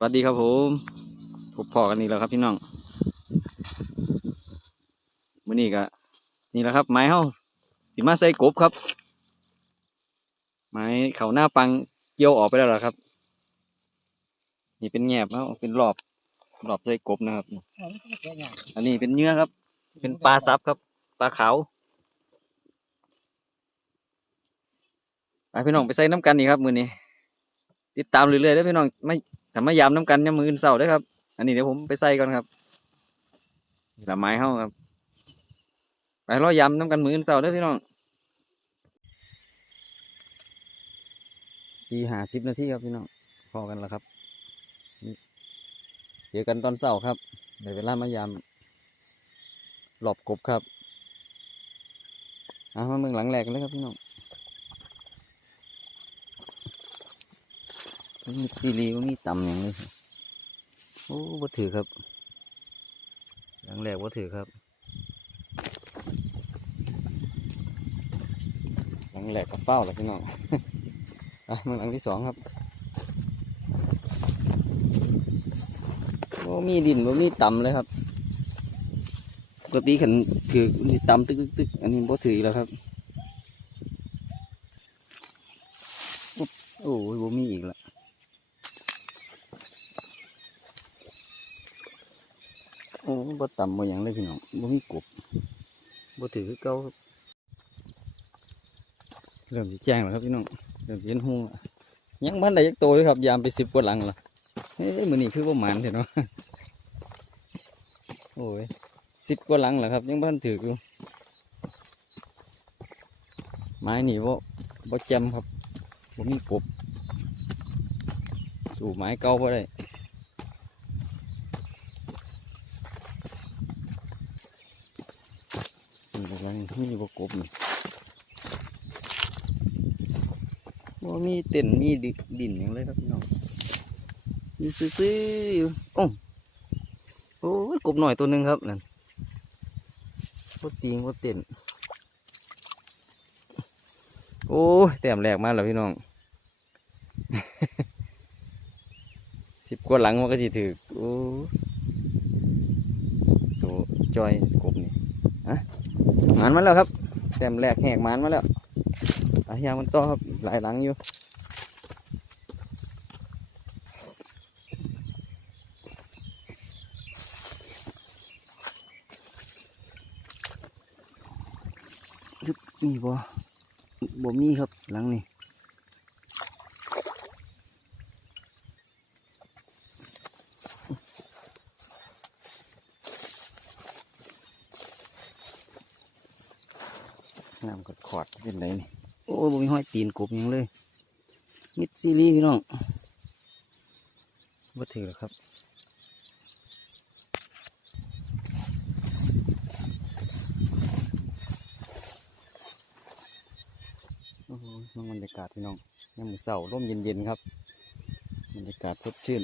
สวัสดีครับผมพบพอกันนี่แล้วครับพี่น้องมื้อนี้ก็นี่แหละครับ ไม้เฮาสิมาใส่กบครับ ไม้เขาหน้าปังเกี่ยวออกไปแล้วล่ะครับ นี่เป็นแงบแล้วเป็นรอบรอบใส่กบนะครับ อันนี้เป็นเนื้อครับ เป็นปลาซับครับปลาขาวไปพี่น้องไปใส่น้ำกันนี่ครับมือนี้ ติดตามเรื่อยๆเด้พี่น้องไม่ทำมายามน้ำกันยามมืออื่นเสาร์เด้ครับ อันนี้เดี๋ยวผมไปใส่ก่อนครับหละไม้เฮาครับไปรอยำน้ำกันมืออื่นเสาร์เด้พี่น้องทีหาสิบนาทีครับพี่น้องพอกันแล้วครับเจอกันตอนเสาร์ครับเดี๋ยวเวลามายามหลบกบครับอะมาเมืองหลังแรกกันเลยครับพี่น้อง มีซีรีมีต่ำอย่างนี้โอ้บ่ถือครับหลังแรกบ่ถือครับหลังแรกกับเฝ้าแล้วพี่น้องอะมาหลังที่สองครับโอ้มีดินบ่มีต่ำเลยครับปกติขันถือมันสิต่ำตึกตึกตึกอันนี้บ่ถืออีกแล้วครับ โอ้ยบ่มีอีกล้ว โอ้ บ่ต่ำบ่หยังเลยพี่น้องบ่มีกบบ่ถือเก่าเริ่มสิแจ้งแล้วครับพี่น้องเริ่มเห็นหูแล้วยังบ้านใดยักโตเลยครับ ยามไปสิบกว่าหลังละเฮ้ยมือนี้คือบ่หมานเถอะเนาะโอ้ยสิบกว่าหลังแล้วครับ ยังบ้านถืออยู่ไม้นี่บ่บ่แจำครับบ่มีกบสู่ไม้เก่าบ่ได้ นี่กำลังมีบกบนี่ว่ามีเต็นมีดินอย่างเลยครับพี่น้องมีซื้อๆอยู่โอ้โอ้ยกบหน่อยตัวหนึ่งครับนั่นว่าตีงว่าเต็นโอ้ยแต้มแรกมาแล้วพี่น้อง สิบกว่าหลังมันก็สิถือโอ้ตัวจอยกบนี่ หมานมาแล้วครับแต้มแรกแหกหมานมาแล้วหลายอย่างมันต่อครับหลายหลังอยู่ยึบมีบ่บ่มีครับหลังนี่ น้ำกดขอดเป็นไรนี่ โอ้ยบ่มีห้อยตีนกบหยังเลย มิดซีรีส์พี่น้องบ่ถือหรอกครับโอ้โหน้องบรรยากาศพี่น้องยามมื้อเช้าร่มเย็นๆครับ บรรยากาศสดชื่น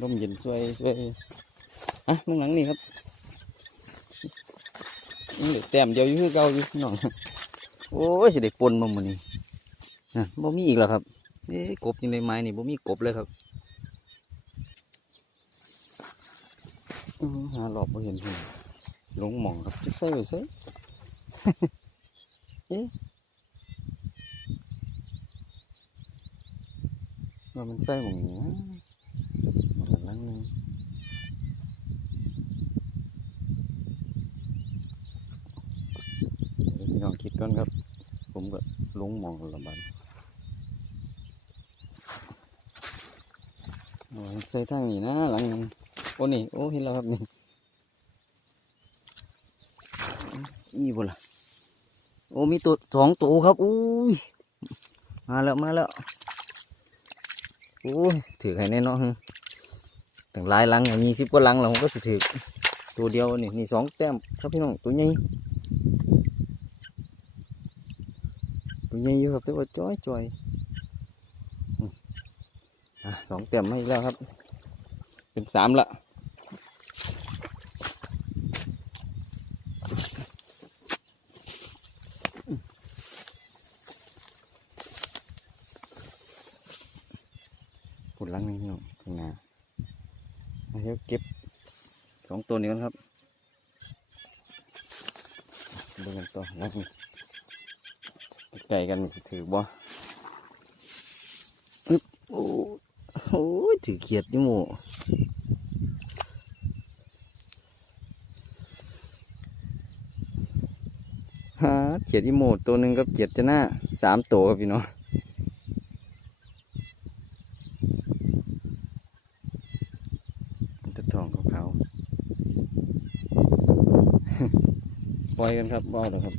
ร่มเย็นสวยสวยอะมึงหลังนี่ครับ ยังเหลือแต้มเดียวอยู่คือเก่าอยู่พี่น้องโอ้ยสิได้ปนมาหมดนี่อะบ่มีอีกแล้วครับเอ๊ะกบอยู่ในไม้นี่บ่มีกบเลยครับหาหลอบบ่เห็นพี่หลงหมองครับจะใส่ไว้ใส่ว่ามันใส่หมองนี้มันลังนึงเดี๋ยว พี่น้องคิดก่อนครับ ผมก็ลงมองละบันใส่ทางนี้นะหลังนึงโอ้นี่โอ้เห็นแล้วครับนี่อีบ่ล่ะโอ้มีตัวสองตัวครับอุ้ยมาแล้วมาแล้วโอ้ยถือให้แน่นอนตั้งหลายหลังอย่างนี้สิบกว่าหลังแล้วผมก็สิถือตัวเดียวนี่นี่สองแต้มครับพี่น้องตัวใหญ่ ตัวใหญ่อยู่ครับแต่ว่าจ้อยจ้อยสองแต้มมาอีกแล้วครับ เป็นสามละผลลังนี่พี่น้องข้างหน้าเดี๋ยวเก็บสองตัวนี้กันครับดู กันตัวนักไก่กันถือบ่อึ๊บโอ้โหถือเขียดนี่โมฮะเขียดอีโมตัวหนึ่งกับเขียดจะหน้าสามตัวครับพี่น้อง มันจะทองขาวๆ ปล่อยกันครับเบาเลยครับ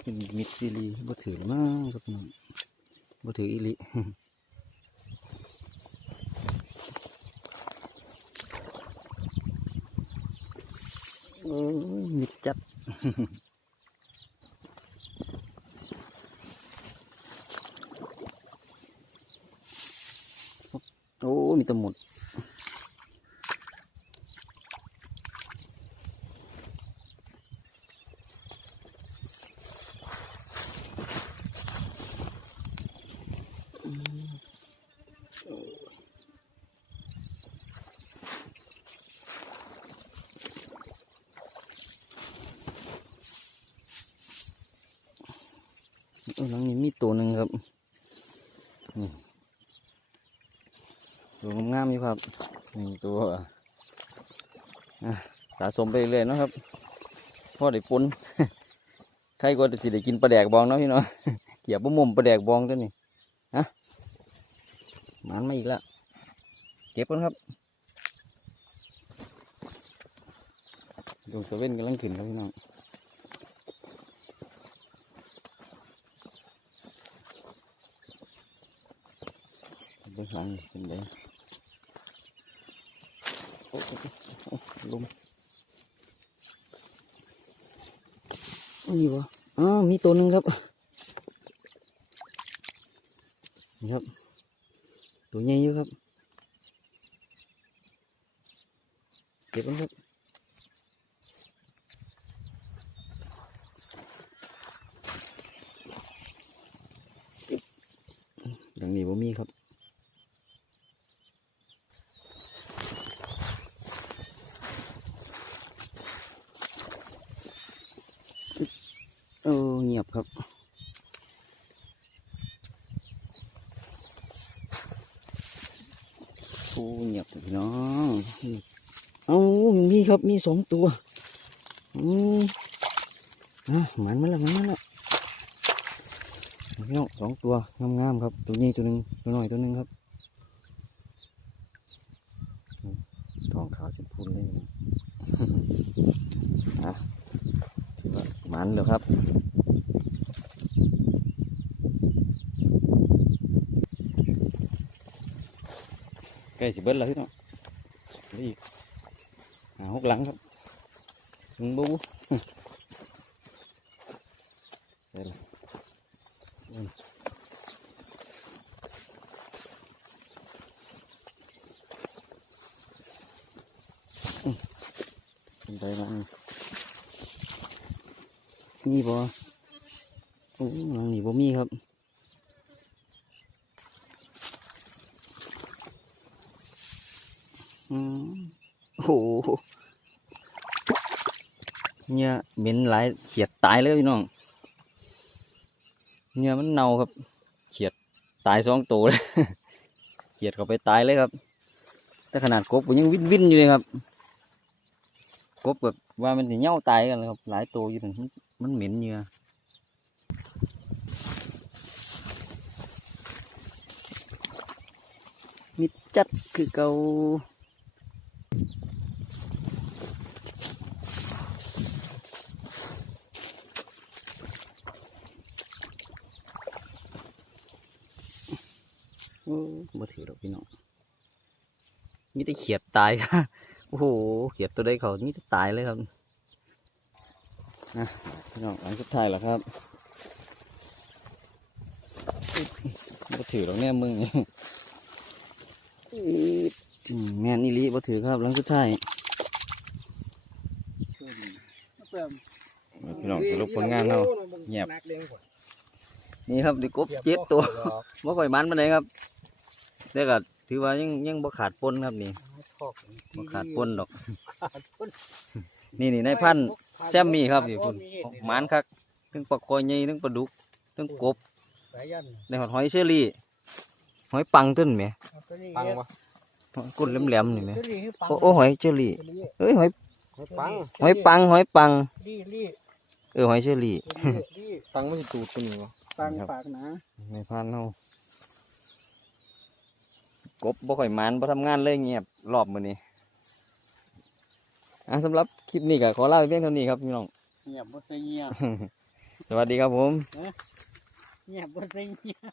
เป็นมิดซีรีบ่ถือมากครับน้องบ่ถืออีลิโอ้มิดจัด โอ้มีตะหมุดออหลังนี้มีตัวหนึ่งครับนี่ ตัวงามอยู่ครับหนึ่งตัวสะสมไปเรื่อยๆเนาะครับพ่อได้ปุ้นใครก็จะสิได้กินปลาแดกบองเนาะพี่เนาะเกี่ยวบุ่มมปลาแดกบองตัวนี้ฮะมันมาอีกแล้วเก็บกันครับดวงตะเว้นกำลังขึ้นครับพี่น้องเบื้องหลังเป็นไง ลมนี่วะอ๋อมีตัวหนึ่งครับ นี่ครับ ตัวใหญ่เยอะครับ เก็บมันครับ อย่างนี้บ่มีครับ เออเงียบครับ โอ้เงียบพี่น้องเอามีครับมีสองตัวอืมอะหมันมาแล้วมันมาแล้วพี่น้องสองตัวงามๆครับ ตัวใหญ่ตัวหนึ่งตัวน้อยตัวหนึ่งครับทองขาวชมพูเลยนะอะถือว่ามันแล้วครับใกล้สิเล้วพี่น้องเหลือครับ มึงบูใส่ละอืมอืมเป็นไรบ้างมีบ่ โอ้หลังนี้บ่มีครับอืมโอ้โหเนี่ยเหม็นหลายเขียดตายเลยพี่น้องเนี่ยมันเน่าครับ เขียดตายสองตัวเลยเขียดเขาไปตายเลยครับ แต่ขนาดกบก็ยังวิ่นวิ่นอยู่เลยครับ กบแบบว่ามันจะเน่าตายกันเลยครับ หลายตัวอยู่นั่นมันเหม็นเหงื่อ มิดจัดคือเกาโอ้บ่ถือหรอกพี่น้องมีแต่เขียดตายค่ะโอ้โหเขียดตัวใดเขามีแต่ตายเลยครับนะพี่น้องอันสุดท้ายแล้วครับบ่ถือหรอกเนี่ยมึงจริง แม่นอีหลีบ่ถือครับหลังสุดท้ายเพิ่มพี่น้องสรุปผลงานเราเงียบนักเลี้ยงกว่านี่ครับดิกบเจ็ดตัวบ่ค่อยมันปานใดครับแต่ก็ถือว่ายังยังบ่ขาดปนครับนี่บ่ขาดปนดอก นี่นี่ในพันธุ์แซมมี่ครับนี่คุณหมานคักทั้งปลาคอยใหญ่ทั้งปลาดุกทั้งกบสายยันในหอดหอยเชอรี่ หอยปังต้นแหมตัวนี้ปังวะก้นแหลมๆนี่แหมตัวนี้คือปังโอ้โอ้หอยเชอรี่ตัวนี้เอ้ยหอยปังหอยปังหอยปังลี่ลี่เออหอยเชอรี่ตัวนี้ลี่ปังไม่ใช่ตูดตัวนี้วะปังครับปากหนะในพันธุ์เฮากบบ่ค่อยหมันบ่ทำงานเลยเงียบรอบมื้อนี้อะสำหรับคลิปนี้ก็ขอลาไปเพียงเท่านี้ครับพี่น้องเงียบบ่ใช่เงียบสวัสดีครับผมเงียบบ่ใช่เงียบ